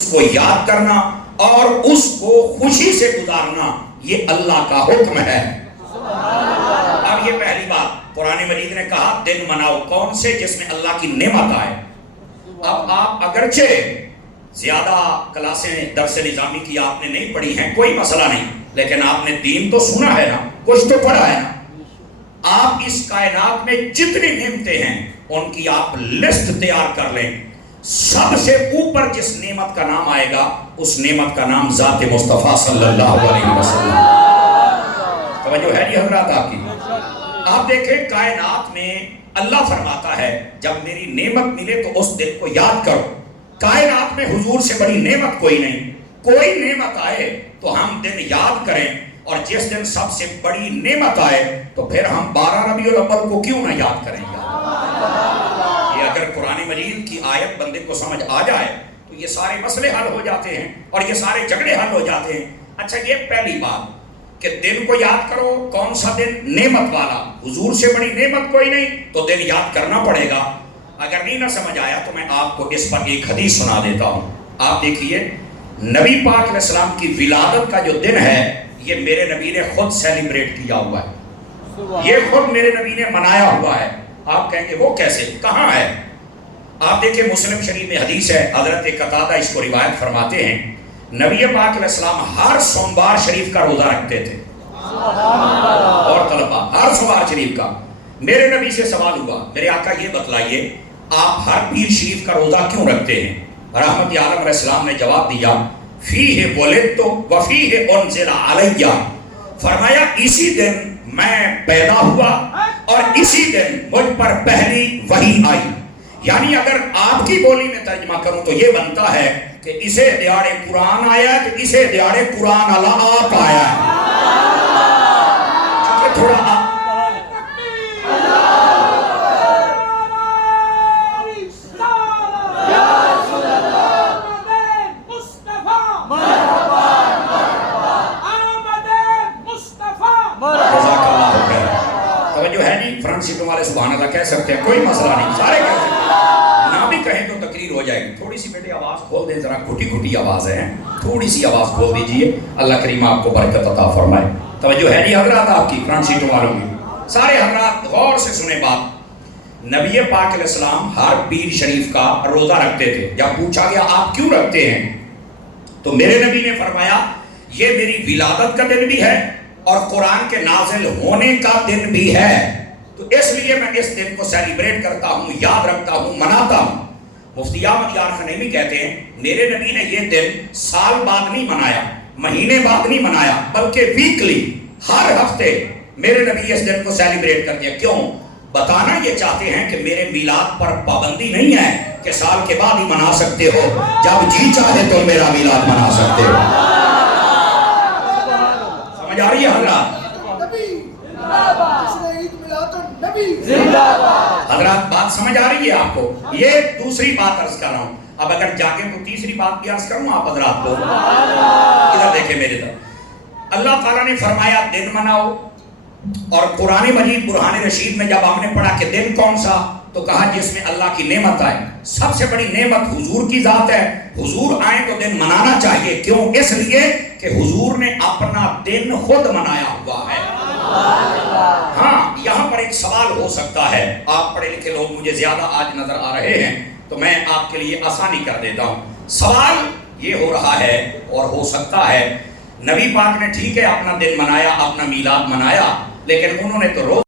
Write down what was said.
اس کو یاد کرنا اور اس کو خوشی سے گزارنا، یہ اللہ کا حکم ہے۔ اب یہ پہلی بات قرآن مجید نے کہا دن مناؤ، کون سے؟ جس میں اللہ کی نعمت آئے۔ اب آپ اگرچہ زیادہ کلاسیں درس نظامی کی آپ نے نہیں پڑھی ہیں، کوئی مسئلہ نہیں، لیکن آپ نے دین تو سنا ہے نا، کچھ تو پڑھا ہے نا۔ آپ اس کائنات میں جتنی نعمتیں ہیں ان کی آپ لسٹ تیار کر لیں، سب سے اوپر جس نعمت کا نام آئے گا اس نعمت کا نام ذات مصطفیٰ صلی اللہ علیہ وسلم۔ توجہ ہے یہ حضرات آپ کی؟ آپ دیکھیں کائنات میں اللہ فرماتا ہے جب میری نعمت ملے تو اس دن کو یاد کرو۔ کائنات میں حضور سے بڑی نعمت کوئی نہیں، کوئی نعمت آئے تو ہم دن یاد کریں، اور جس دن سب سے بڑی نعمت آئے تو پھر ہم 12 ربیع الاول کو کیوں نہ یاد کریں گے؟ یہ اگر قرآن مجید کی آیت بندے کو سمجھ آ جائے تو یہ سارے مسئلے حل ہو جاتے ہیں اور یہ سارے جھگڑے حل ہو جاتے ہیں۔ اچھا یہ پہلی بات کہ دن کو یاد کرو، کون سا دن؟ نعمت والا، حضور سے بڑی نعمت کوئی نہیں تو دن یاد کرنا پڑے گا۔ اگر نہیں نہ سمجھ آیا تو میں آپ کو اس پر ایک حدیث سنا دیتا ہوں۔ آپ دیکھیے نبی پاک علیہ السلام کی ولادت کا جو دن ہے یہ میرے نبی نے خود سیلیبریٹ کیا ہوا ہے، یہ خود میرے نبی نے منایا ہوا ہے۔ آپ کہیں گے وہ کیسے، کہاں ہے؟ آپ دیکھیں مسلم شریف میں حدیث ہے، حضرت قتادہ اس کو روایت فرماتے ہیں نبی پاک علیہ السلام ہر سوموار شریف کا روزہ رکھتے تھے، اور طلبہ ہر سوموار شریف کا۔ میرے نبی سے سوال ہوا، میرے آقا یہ بتلائیے آپ ہر پیر شریف کا روزہ کیوں رکھتے ہیں؟ رحمت عالم علیہ السلام نے جواب دیا فیہ ولدت وفیہ انزل علیہ، فرمایا اسی دن میں پیدا ہوا اور اسی دن مجھ پر پہلی وحی آئی۔ یعنی اگر آپ کی بولی میں ترجمہ کروں تو یہ بنتا ہے کہ اسے دیہڑے قرآن آیا ہے کہ اسے دیہڑے قرآن اللہ آپ آیا ہے۔ تھوڑا فرنٹ سیٹوں والے سبحان اللہ کہہ سکتے ہیں، کوئی مسئلہ نہیں، سارے کہہ سکتے ہیں، نہ بھی کہیں تو تقریر ہو جائے گی۔ تھوڑی سی بیٹے آواز کھول دیں، ذرا گھٹی گھٹی آواز ہے، تھوڑی سی آواز کھول دیجئے، اللہ کریم آپ کو برکت عطا فرمائے۔ توجہ ہے نہیں حضرات آپ کی فرنٹ سیٹوں والوں کی؟ سارے حضرات غور سے سنیں بات۔ نبی پاک علیہ السلام ہر پیر شریف کا روزہ رکھتے تھے۔ جب پوچھا گیا آپ کیوں رکھتے ہیں تو میرے نبی نے فرمایا یہ میری ولادت کا دن بھی ہے اور قرآن کے نازل ہونے کا دن بھی ہے، تو اس لیے میں اس دن کو سیلیبریٹ کرتا ہوں، یاد رکھتا ہوں، مناتا ہوں۔ مفتی احمد یار خنیمی کہتے ہیں میرے نبی نے یہ دن سال بعد نہیں منایا، مہینے بعد نہیں منایا، بلکہ ویکلی، ہر ہفتے میرے نبی اس دن کو سیلیبریٹ کر دیا۔ کیوں؟ بتانا یہ چاہتے ہیں کہ میرے میلاد پر پابندی نہیں ہے کہ سال کے بعد ہی منا سکتے ہو، جب جی چاہے تو میرا میلاد منا سکتے ہو۔ سمجھ آ رہی ہے حضرات؟ حضرات بات سمجھ آ رہی ہے آپ کو؟ یہ دوسری بات عرض کر رہا ہوں۔ اب اگر جاگے تو تیسری بات بھی عرض کروں آپ حضرات کو۔ ادھر دیکھیں میرے طرف، اللہ تعالیٰ نے فرمایا دن مناؤ، اور قرآن مجید برہان رشید میں جب ہم نے پڑھا کہ دن کون سا تو کہا جس میں اللہ کی نعمت آئے۔ سب سے بڑی نعمت حضور کی ذات ہے، حضور آئیں تو دن منانا چاہیے۔ کیوں؟ اس لیے کہ حضور نے اپنا دن خود منایا ہوا ہے۔ ہاں یہاں پر ایک سوال ہو سکتا ہے، آپ پڑھے لکھے لوگ مجھے زیادہ آج نظر آ رہے ہیں تو میں آپ کے لیے آسانی کر دیتا ہوں۔ سوال یہ ہو رہا ہے اور ہو سکتا ہے نبی پاک نے ٹھیک ہے اپنا دن منایا، اپنا میلاد منایا، لیکن انہوں نے تو روز